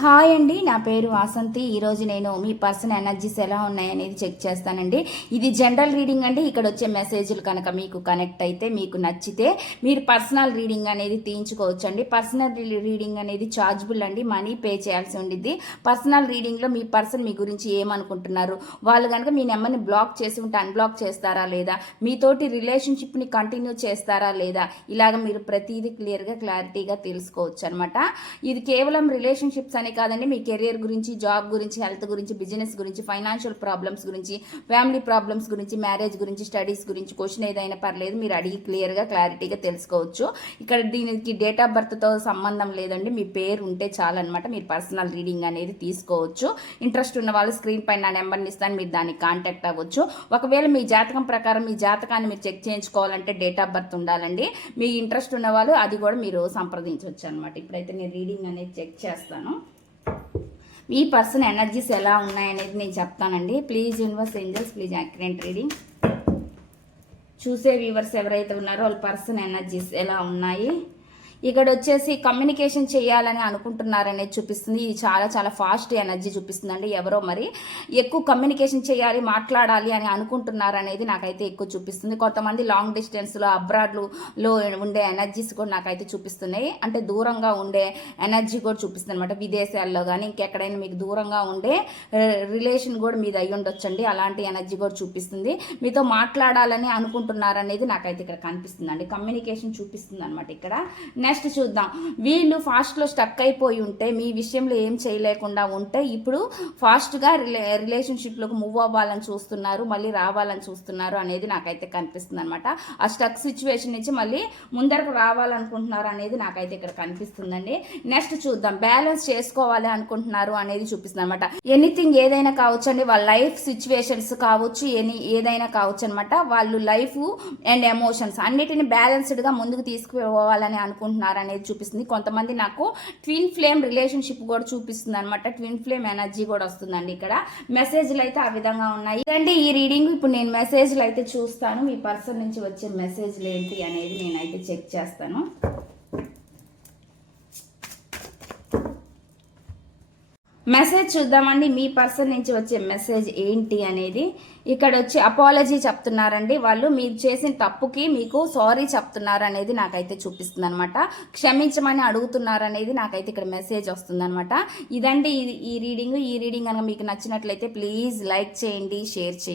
Hi అండి, నా పేరు వాసంతి. ఈరోజు నేను మీ పర్సనల్ ఎనర్జీస్ ఎలా ఉన్నాయనేది చెక్ చేస్తానండి. ఇది జనరల్ రీడింగ్ అండి. ఇక్కడ వచ్చే మెసేజ్లు కనుక మీకు కనెక్ట్ అయితే, మీకు నచ్చితే మీరు పర్సనల్ రీడింగ్ అనేది తీయించుకోవచ్చు అండి. పర్సనల్ రీడింగ్ అనేది చార్జబుల్ అండి, మనీ పే చేయాల్సి ఉండిద్ది. పర్సనల్ రీడింగ్లో మీ పర్సన్ మీ గురించి ఏమనుకుంటున్నారు, వాళ్ళు కనుక మీ నెంబర్ని బ్లాక్ చేసి ఉంటే అన్బ్లాక్ చేస్తారా లేదా, మీతోటి రిలేషన్షిప్ని కంటిన్యూ చేస్తారా లేదా, ఇలాగ మీరు ప్రతిదీ క్లారిటీగా తెలుసుకోవచ్చు అనమాట. ఇది కేవలం రిలేషన్షిప్స్ అనే కాదండి, మీ కెరియర్ గురించి, జాబ్ గురించి, హెల్త్ గురించి, బిజినెస్ గురించి, ఫైనాన్షియల్ ప్రాబ్లమ్స్ గురించి, ఫ్యామిలీ ప్రాబ్లమ్స్ గురించి, మ్యారేజ్ గురించి, స్టడీస్ గురించి క్వశ్చన్ ఏదైనా పర్లేదు, మీరు అడిగి క్లారిటీగా తెలుసుకోవచ్చు. ఇక్కడ దీనికి డేట్ ఆఫ్ బర్త్తో సంబంధం లేదండి, మీ పేరు ఉంటే చాలన్నమాట. మీరు పర్సనల్ రీడింగ్ అనేది తీసుకోవచ్చు. ఇంట్రెస్ట్ ఉన్న వాళ్ళు స్క్రీన్ పైన నా నెంబర్ని ఇస్తాను, మీరు దానికి కాంటాక్ట్ అవ్వచ్చు. ఒకవేళ మీ జాతకం ప్రకారం మీ జాతకాన్ని మీరు చెక్ చేయించుకోవాలంటే డేట్ ఆఫ్ బర్త్ ఉండాలండి. మీ ఇంట్రెస్ట్ ఉన్న వాళ్ళు అది కూడా మీరు సంప్రదించవచ్చు అనమాట. ఇప్పుడైతే నేను రీడింగ్ అనేది చెక్ చేస్తాను. మీ పర్సన్ ఎనర్జీస్ ఎలా ఉన్నాయనేది నేను చెప్తానండి. Please universe angels, please accurate reading. చూసే వ్యూవర్స్ ఎవరైతే ఉన్నారో వాళ్ళ పర్సన్ ఎనర్జీస్ ఎలా ఉన్నాయి. ఇక్కడ వచ్చేసి కమ్యూనికేషన్ చేయాలని అనుకుంటున్నారనేది చూపిస్తుంది. ఇది చాలా ఫాస్ట్ ఎనర్జీ చూపిస్తుందండి. ఎవరో మరి ఎక్కువ కమ్యూనికేషన్ చేయాలి, మాట్లాడాలి అని అనుకుంటున్నారనేది నాకైతే ఎక్కువ చూపిస్తుంది. కొంతమంది లాంగ్ డిస్టెన్స్లో, అబ్రాడ్లో ఉండే ఎనర్జీస్ కూడా నాకైతే చూపిస్తున్నాయి. అంటే దూరంగా ఉండే ఎనర్జీ కూడా చూపిస్తుంది అనమాట. విదేశాల్లో కానీ ఇంకెక్కడైనా మీకు దూరంగా ఉండే రిలేషన్ కూడా మీద అయ్యి ఉండొచ్చండి. అలాంటి ఎనర్జీ కూడా చూపిస్తుంది. మీతో మాట్లాడాలని అనుకుంటున్నారనేది నాకైతే ఇక్కడ కనిపిస్తుంది అండి. కమ్యూనికేషన్ చూపిస్తుంది అనమాట. ఇక్కడ నెక్స్ట్ చూద్దాం. వీళ్ళు ఫాస్ట్లో స్టక్ అయిపోయి ఉంటే, మీ విషయంలో ఏం చేయలేకుండా ఉంటే, ఇప్పుడు ఫాస్ట్గా రిలేషన్షిప్లోకి మూవ్ అవ్వాలని చూస్తున్నారు, మళ్ళీ రావాలని చూస్తున్నారు అనేది నాకైతే కనిపిస్తుంది అనమాట. ఆ స్టక్ సిచ్యువేషన్ నుంచి మళ్ళీ ముందరకు రావాలనుకుంటున్నారు అనేది నాకైతే ఇక్కడ కనిపిస్తుందండి. నెక్స్ట్ చూద్దాం. బ్యాలెన్స్ చేసుకోవాలి అనుకుంటున్నారు అనేది చూపిస్తుంది అనమాట. ఎనీథింగ్ ఏదైనా కావచ్చు అండి, వాళ్ళ లైఫ్ సిచ్యువేషన్స్ కావచ్చు, ఏదైనా కావచ్చు అనమాట. వాళ్ళు లైఫ్ అండ్ ఎమోషన్స్ అన్నిటిని బ్యాలెన్స్డ్గా ముందుకు తీసుకుపోవాలని అనుకుంటున్నారు అనేది చూపిస్తుంది. కొంతమంది నాకు ట్విన్ ఫ్లేమ్ రిలేషన్షిప్ కూడా చూపిస్తుంది అనమాట. ట్విన్ ఫ్లేమ్ ఎనర్జీ కూడా వస్తుందండి. ఇక్కడ మెసేజ్లు అయితే ఆ విధంగా ఉన్నాయి అండి. ఈ రీడింగ్ ఇప్పుడు నేను మెసేజ్లు అయితే చూస్తాను. మీ పర్సన్ నుంచి వచ్చే మెసేజ్లు ఏంటి అనేది నేనైతే చెక్ చేస్తాను. మెసేజ్ చూద్దామండి. మీ పర్సన్ నుంచి వచ్చే మెసేజ్ ఏంటి అనేది. ఇక్కడ వచ్చి అపాలజీ చెప్తున్నారండి. వాళ్ళు మీరు చేసిన తప్పుకి మీకు సారీ చెప్తున్నారు అనేది నాకైతే చూపిస్తుంది అనమాట. క్షమించమని అడుగుతున్నారు అనేది నాకైతే ఇక్కడ మెసేజ్ వస్తుంది అనమాట. ఇదండి ఈ రీడింగ్. ఈ రీడింగ్ కనుక మీకు నచ్చినట్లయితే ప్లీజ్ లైక్ చేయండి, షేర్ చేయండి.